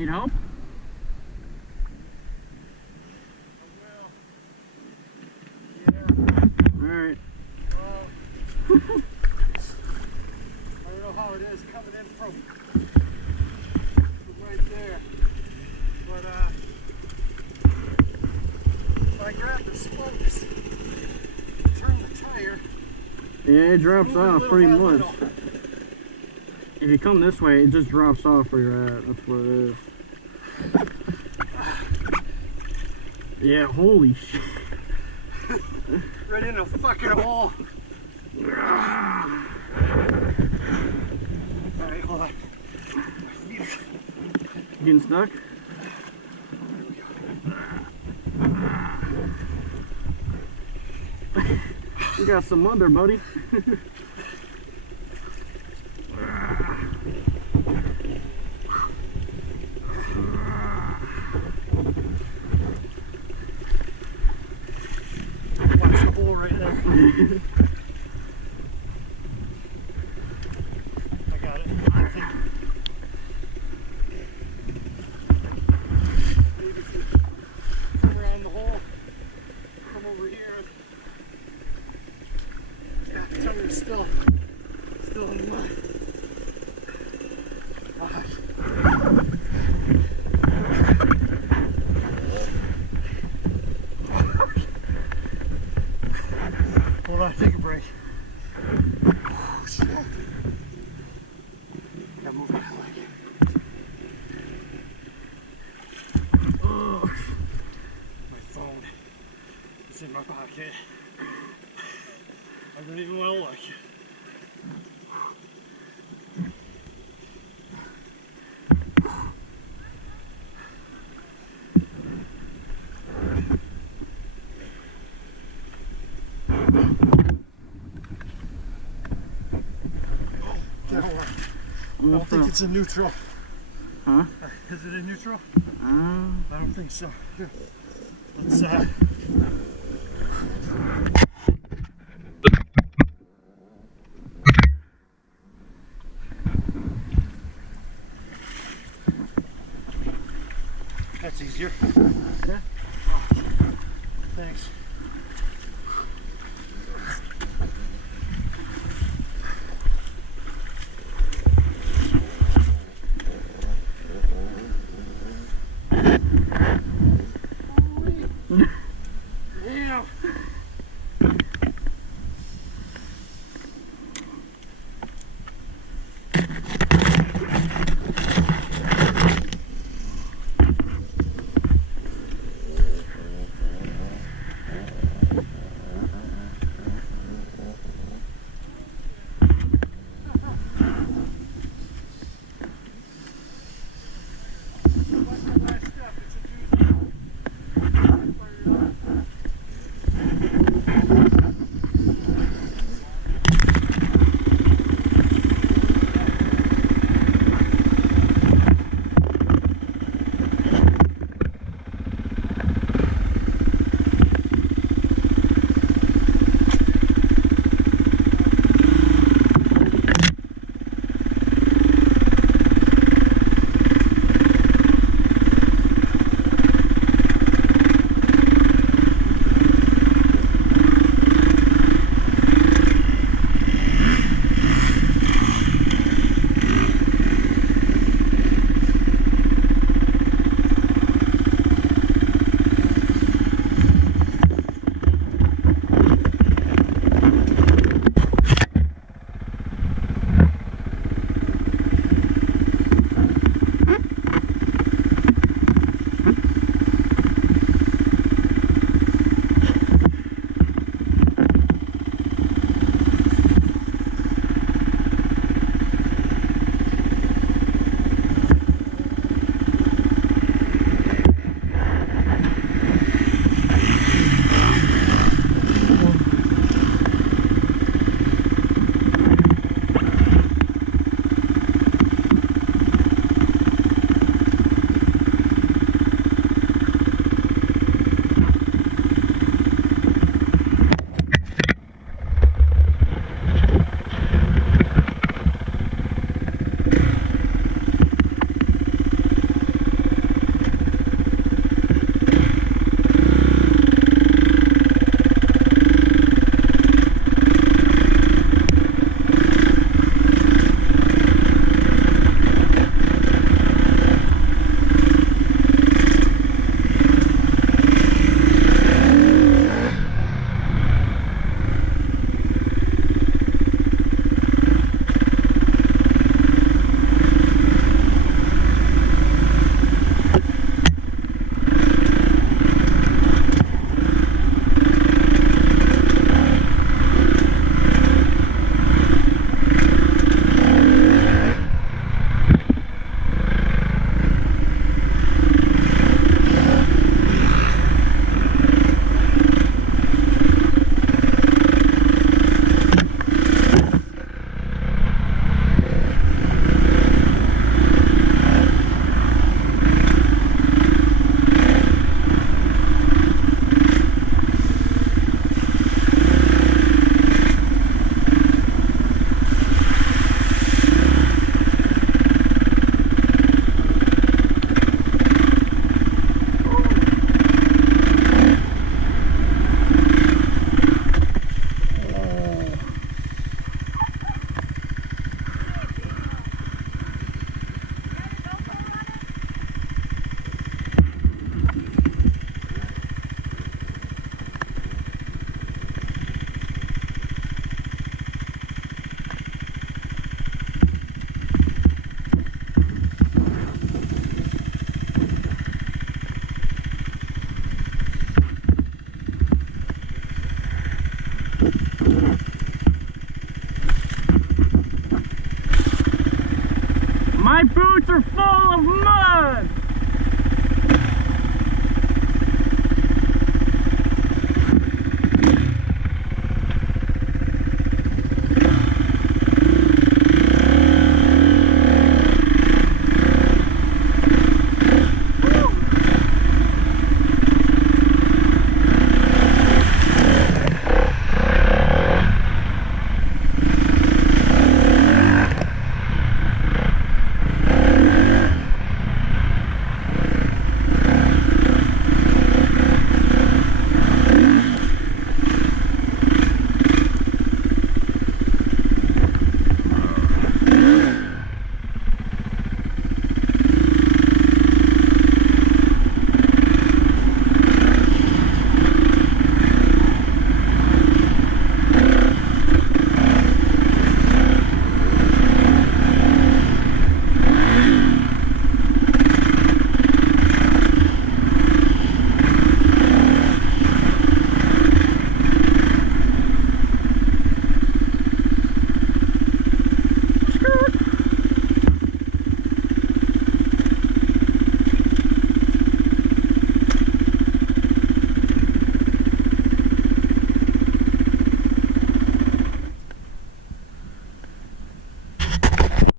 Need help? Alright. I don't know how it is coming in from right there. But if I grab the spokes, turn the tire. Yeah, it drops off pretty much. Little. If you come this way, it just drops off where you're at. That's what it is. Yeah, holy shit. Right in a fucking hole. Alright, hold on. You getting stuck? You got some mud there, buddy. Watch the hole right there. I got it. I think maybe if you come around the hole, come over here. Yeah, the tire is still in the mud. Hold on, take a break. Oh, shit. Gotta move my leg. Oh, my phone is in my pocket. I don't even want to look. I don't think it's in neutral. Huh? Is it in neutral? I I don't think so. Here. Let's That's easier. Yeah. Oh, thanks. Yeah. are full of mud!